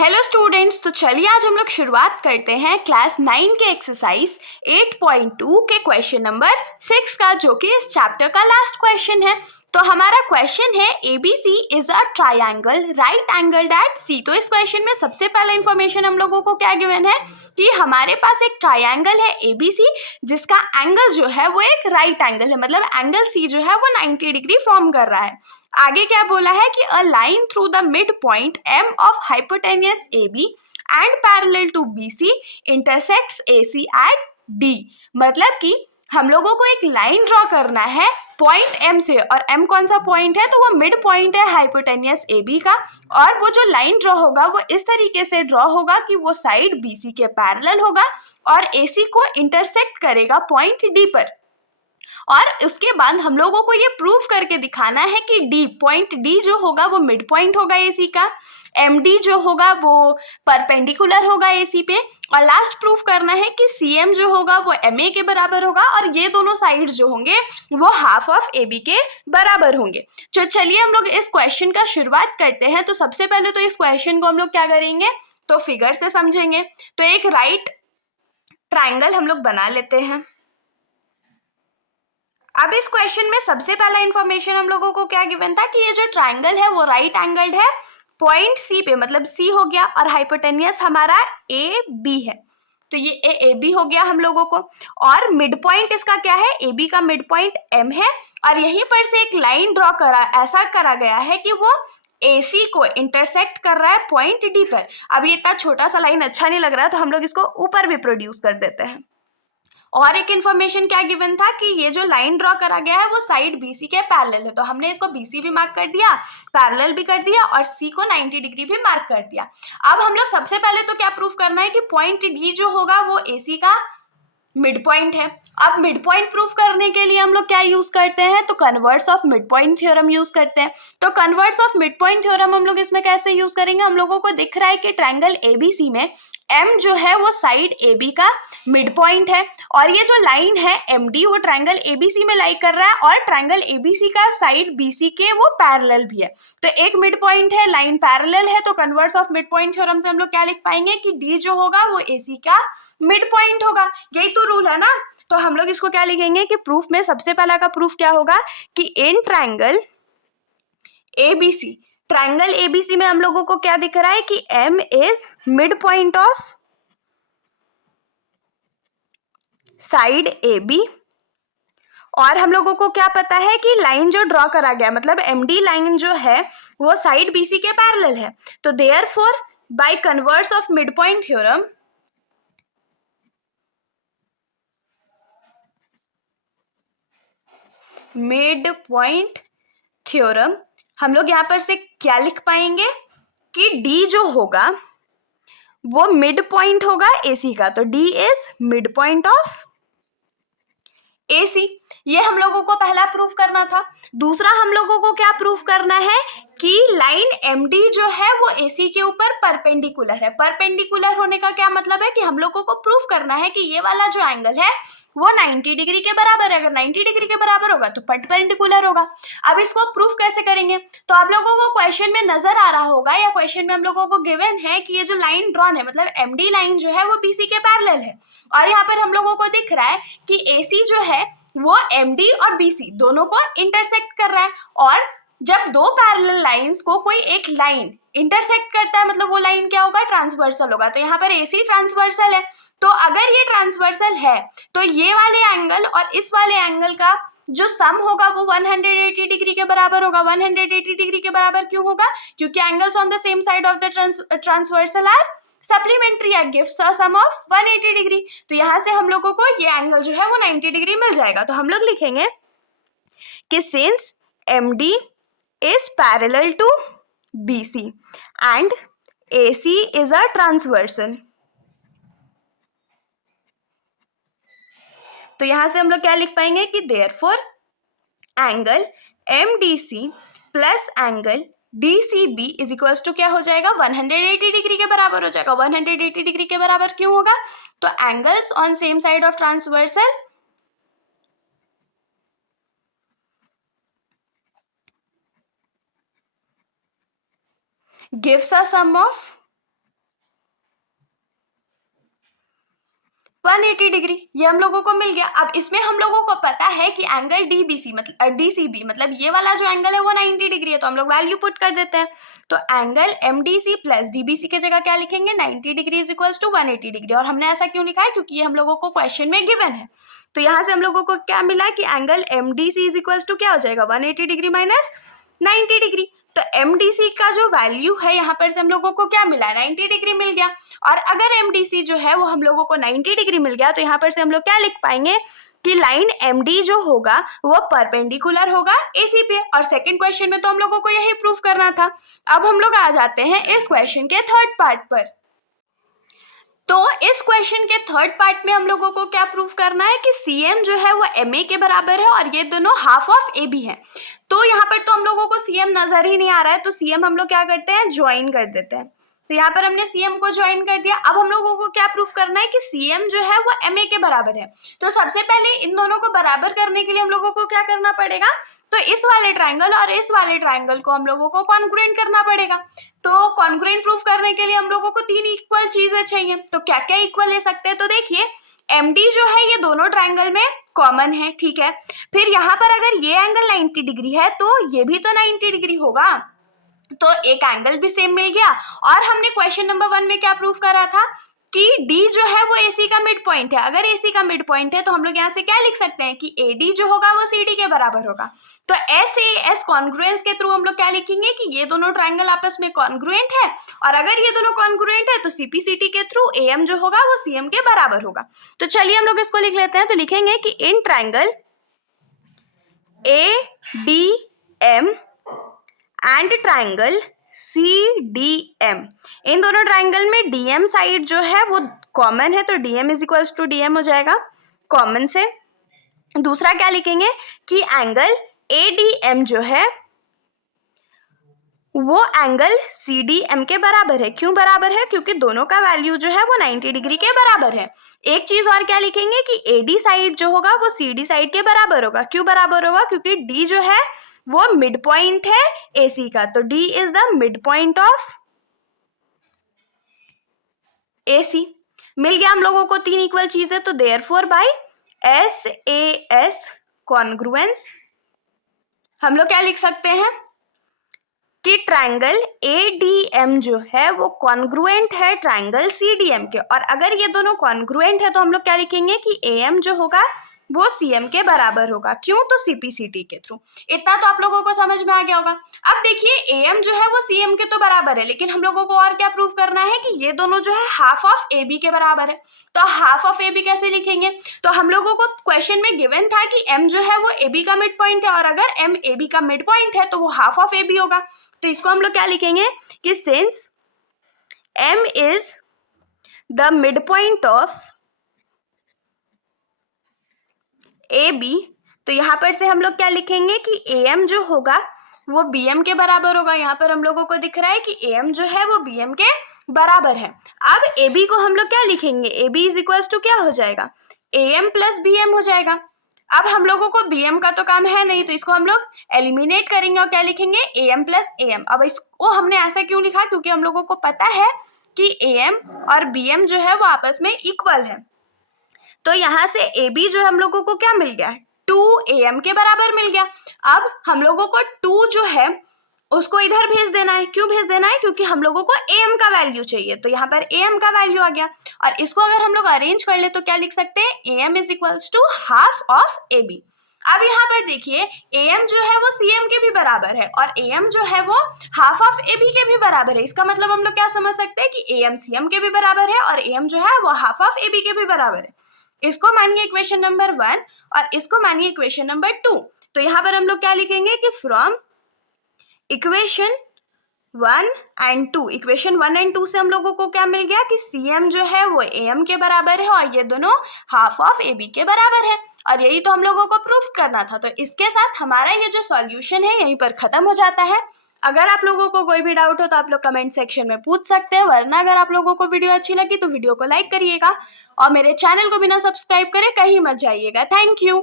Hello students, तो चलिए आज हम लोग शुरुआत करते हैं क्लास 9 के एक्सरसाइज 8.2 के क्वेश्चन नंबर 6 का, जो कि इस चैप्टर का लास्ट क्वेश्चन है। तो हमारा क्वेश्चन है ABC is a triangle right angled at C। तो इस क्वेश्चन में सबसे पहला इंफॉर्मेशन हम लोगों को क्या गिवन है कि हमारे पास एक ट्रायंगल है ABC, जिसका एंगल जो है वो एक राइट एंगल है, मतलब एंगल C जो है वो 90 डिग्री फॉर्म कर रहा है। आगे क्या बोला है कि a line through the mid point M of hypotenuse AB and parallel to BC intersects AC at D। मतलब कि हम लोगों को एक लाइन ड्रॉ करना है पॉइंट M से, और M कौन सा पॉइंट है, तो वो मिड पॉइंट है हाइपोटेन्यूस AB का। और वो जो लाइन ड्रॉ होगा वो इस तरीके से ड्रॉ होगा कि वो साइड BC के पैरेलल होगा और AC को इंटरसेक्ट करेगा पॉइंट D पर। और उसके बाद हम लोगों को ये प्रूफ करके दिखाना है कि पॉइंट डी जो होगा वो मिड पॉइंट होगा AC का, MD जो होगा वो परपेंडिकुलर होगा AC पे, और लास्ट प्रूफ करना है कि CM जो होगा वो MA के बराबर होगा और ये दोनों साइड्स जो होंगे वो हाफ ऑफ AB के बराबर होंगे। तो चलिए हम लोग इस क्वेश्चन का शुरुआत करते हैं। तो सबसे पहले तो इस क्वेश्चन को हम लोग क्या करेंगे, तो फिगर से समझेंगे। तो एक राइट ट्राइंगल हम लोग बना लेते हैं। अब इस क्वेश्चन में सबसे पहला इंफॉर्मेशन हम लोगों को क्या गिवन था कि ये जो ट्राइंगल है वो राइट एंगल्ड है पॉइंट C पे, मतलब C हो गया, और हाइपोटेन्यूस हमारा AB है। तो ये AB हो गया हम लोगों को, और मिड पॉइंट इसका क्या है, AB का मिड पॉइंट M है, और यहीं पर से एक लाइन ड्रॉ ऐसा करा गया है कि वो AC को इंटरसेक्ट कर रहा है पॉइंट D पर। अब ये इतना छोटा सा लाइन अच्छा नहीं लग रहा है, तो हम लोग इसको ऊपर भी प्रोड्यूस कर देते हैं। और एक इन्फॉर्मेशन क्या गिवन था कि ये जो लाइन ड्रॉ करा गया है वो साइड BC के पैरेलल है, तो हमने इसको BC भी मार्क कर दिया, पैरेलल भी कर दिया, और C को 90 डिग्री भी मार्क कर दिया। अब हम लोग सबसे पहले तो क्या प्रूफ करना है कि पॉइंट D जो होगा वो AC का मिड पॉइंट है। अब मिड पॉइंट प्रूफ करने के लिए हम लोग क्या यूज करते हैं, तो converse of mid point theorem use करते हैं। तो converse of mid point theorem हम लोग इसमें कैसे यूज करेंगे, हम लोगों को दिख रहा है कि ट्रायंगल ABC में M जो है वो साइड AB का मिड पॉइंट है, और ये जो लाइन है MD वो ट्रायंगल ABC में लाई कर रहा है, और ट्रायंगल ABC का साइड BC के वो पैरेलल भी है। तो एक मिड पॉइंट है, लाइन पैरेलल है, तो converse of mid point theorem से हम लोग क्या लिख पाएंगे कि D जो होगा वो AC का मिड पॉइंट होगा। यही तो रूल है ना। तो हम लोग इसको क्या लिखेंगे कि प्रूफ में सबसे पहला का प्रूफ क्या होगा कि in triangle ABC, triangle ABC में हम लोगों को क्या दिख रहा है कि M is mid point of side AB, और हम लोगों को क्या पता है कि लाइन जो ड्रॉ करा गया, मतलब MD लाइन जो है वो साइड BC के पैरेलल है। तो therefore by converse of mid point theorem, mid point theorem, हम लोग यहाँ पर से क्या लिख पाएंगे कि D जो होगा वो मिड पॉइंट होगा AC का। तो D is mid point of AC। ये हम लोगों को पहला प्रूफ करना था। दूसरा हम लोगों को क्या प्रूफ करना है कि लाइन MD जो है वो AC के ऊपर परपेंडिकुलर है। परपेंडिकुलर होने का क्या मतलब है कि हम लोगों को प्रूफ करना है कि ये वाला जो एंगल है वो 90 डिग्री के बराबर है। अगर 90 डिग्री के बराबर होगा तो परपेंडिकुलर होगा। अब इसको प्रूफ कैसे करेंगे, तो आप लोगों को क्वेश्चन में नजर आ रहा होगा, या क्वेश्चन में हम लोगों को गिवन है कि ये जो लाइन ड्रॉन है, मतलब MD लाइन जो है वो BC के पैरेलल है, और यहाँ पर हम लोगों को दिख रहा है कि AC जो है वो MD और BC दोनों को इंटरसेक्ट कर रहा है। और जब दो पैरेलल लाइंस को कोई एक लाइन इंटरसेक्ट करता है, मतलब वो लाइन क्या होगा, ट्रांसवर्सल होगा। तो यहाँ पर AC ट्रांसवर्सल है, तो अगर ये ट्रांसवर्सल है तो ये वाले एंगल और इस वाले एंगल का जो सम होगा वो 180 डिग्री के बराबर होगा। 180 डिग्री के बराबर क्यों होगा, क्योंकि angles on the same side of the transversal are supplementary या gives a sum of 180 degree. तो यहाँ से हम लोगों को ये एंगल जो है वो 90 डिग्री मिल जाएगा। तो हम लोग लिखेंगे कि since MD is parallel to BC and AC is a transversal, तो यहां से हम लोग क्या लिख पाएंगे कि therefore angle MDC plus angle DCB is equals to क्या हो जाएगा, 180 डिग्री के बराबर हो जाएगा। 180 डिग्री के बराबर क्यों होगा, तो angles on same side of transversal gives a sum of 180 degree, ये हम लोगों को मिल गया। अब इसमें हम लोगों को पता है कि एंगल DBC मतलब DCB मतलब ये वाला जो एंगल है वो 90 डिग्री है, तो हम लोग वैल्यू पुट कर देते हैं। तो एंगल MDC प्लस DBC के जगह क्या लिखेंगे, 90 degree is equals to 180 degree. और हमने ऐसा क्यों लिखा है, क्योंकि ये हम लोगों को क्वेश्चन में गिवन है। तो यहाँ से हम लोगों को क्या मिला कि angle MDC is equals to क्या हो जाएगा, 180 डिग्री माइनस 90 डिग्री। तो MDC का जो वैल्यू है यहाँ पर से हम लोगों को क्या मिला, 90 डिग्री मिल गया। और अगर MDC जो है वो हम लोगों को 90 डिग्री मिल गया तो यहाँ पर से हम लोग क्या लिख पाएंगे कि लाइन MD जो होगा वो परपेंडिकुलर होगा AC पे। और सेकंड क्वेश्चन में तो हम लोगों को यही प्रूफ करना था। अब हम लोग आ जाते हैं इस क्वेश्चन के थर्ड पार्ट पर। तो इस क्वेश्चन के थर्ड पार्ट में हम लोगों को क्या प्रूफ करना है कि CM जो है वो MA के बराबर है और ये दोनों हाफ ऑफ AB है। तो यहाँ पर तो हम लोगों को CM नजर ही नहीं आ रहा है, तो CM हम लोग क्या करते हैं, ज्वाइन कर देते हैं। तो यहाँ पर हमने CM को ज्वाइन कर दिया। अब हम लोगों को क्या प्रूफ करना है कि CM जो है वो MA के बराबर है। तो सबसे पहले इन दोनों को बराबर करने के लिए हम लोगों को क्या करना पड़ेगा, तो इस वाले ट्राइंगल और इस वाले ट्राइंगल को हम लोगों को कॉन्ग्रुएंट करना पड़ेगा। तो कॉन्ग्रुएंट प्रूफ करने के लिए हम लोगों को 3 इक्वल चीजें चाहिए। तो क्या क्या इक्वल ले सकते हैं, तो देखिए MD जो है ये दोनों ट्राइंगल में कॉमन है, ठीक है। फिर यहाँ पर अगर ये एंगल 90 डिग्री है तो ये भी तो 90 डिग्री होगा, तो एक एंगल भी सेम मिल गया। और हमने क्वेश्चन नंबर 1 में क्या प्रूफ करा था कि D जो है वो AC का मिड पॉइंट है। अगर AC का मिड पॉइंट है तो हम लोग यहाँ से क्या लिख सकते हैं कि AD जो होगा वो CD के बराबर होगा। तो SAS कॉन्ग्रुएंस के थ्रू हम लोग क्या लिखेंगे कि ये दोनों ट्राइंगल आपस में कॉन्ग्रुएंट है, और अगर ये दोनों कॉन्ग्रुएंट है तो CPCT के थ्रू AM जो होगा वो CM के बराबर होगा। तो चलिए हम लोग इसको लिख लेते हैं। तो लिखेंगे कि in triangle ADM and triangle CDM, इन दोनों ट्राइंगल में DM साइड जो है वो कॉमन है, तो DM is equals to DM हो जाएगा कॉमन से। दूसरा क्या लिखेंगे कि एंगल ADM जो है वो एंगल CDM के बराबर है। क्यों बराबर है, क्योंकि दोनों का वैल्यू जो है वो 90 डिग्री के बराबर है। एक चीज और क्या लिखेंगे कि AD साइड जो होगा वो CD साइड के बराबर होगा। क्यों बराबर होगा, क्योंकि D जो है वो मिड पॉइंट है AC का, तो D is the mid point of AC। मिल गया हम लोगों को 3 इक्वल चीजें। तो देयरफॉर बाय SAS कॉन्ग्रुएंस हम लोग क्या लिख सकते हैं कि ट्राइंगल ADM जो है वो कॉन्ग्रुएंट है ट्राइंगल CDM के। और अगर ये दोनों कॉन्ग्रुएंट है तो हम लोग क्या लिखेंगे कि AM जो होगा वो CM के बराबर होगा। क्यों, तो CPCT के थ्रू। इतना तो आप लोगों को समझ में आ गया होगा। अब देखिए AM जो है वो CM के तो बराबर है, लेकिन हम लोगों को और क्या प्रूव करना है कि ये दोनों जो है हाफ ऑफ AB के बराबर है। तो हाफ ऑफ AB कैसे लिखेंगे, तो हम लोगों को क्वेश्चन में गिवन था कि M जो है वो AB का मिड पॉइंट है, और अगर M AB का मिड पॉइंट है तो वो हाफ ऑफ AB होगा। तो इसको हम लोग क्या लिखेंगे कि since M is the mid point of AB, तो यहाँ पर से हम लोग क्या लिखेंगे कि AM जो होगा वो BM के बराबर होगा। यहाँ पर हम लोगों को दिख रहा है कि AM जो है वो BM के बराबर है। अब AB को हम लोग क्या लिखेंगे, AB इज इक्वल्स टू क्या हो जाएगा, AM प्लस BM हो जाएगा। अब हम लोगों को BM का तो काम है नहीं, तो इसको हम लोग एलिमिनेट करेंगे और क्या लिखेंगे AM प्लस AM। अब इसको हमने ऐसा क्यों लिखा, क्योंकि हम लोगों को पता है कि AM और BM जो है वो आपस में इक्वल है। तो यहाँ से AB जो हम लोगों को क्या मिल गया, 2AM के बराबर मिल गया। अब हम लोगों को 2 जो है उसको इधर भेज देना है। क्यों भेज देना है, क्योंकि हम लोगों को AM का वैल्यू चाहिए, तो यहाँ पर AM का वैल्यू आ गया। और इसको अगर हम लोग अरेंज कर ले तो क्या लिख सकते हैं, AM is equals to half of AB। अब यहाँ पर देखिए AM जो है वो CM के भी बराबर है और AM जो है वो हाफ ऑफ AB के भी बराबर है। इसका मतलब हम लोग क्या समझ सकते हैं कि AM CM के भी बराबर है और AM जो है वो हाफ ऑफ AB के भी बराबर है। इसको मानिए इक्वेशन नंबर 1 और इसको मानिए इक्वेशन नंबर 2। तो यहाँ पर हम लोग क्या लिखेंगे कि from equation 1 and 2, equation 1 and 2 से हम लोगों को क्या मिल गया कि CM जो है वो AM के बराबर है और ये दोनों हाफ ऑफ AB के बराबर है। और यही तो हम लोगों को प्रूफ करना था। तो इसके साथ हमारा ये जो सॉल्यूशन है यहीं पर खत्म हो जाता है। अगर आप लोगों को कोई भी डाउट हो तो आप लोग कमेंट सेक्शन में पूछ सकते हैं, वरना अगर आप लोगों को वीडियो अच्छी लगी तो वीडियो को लाइक करिएगा और मेरे चैनल को बिना सब्सक्राइब करे कहीं मत जाइएगा। Thank you.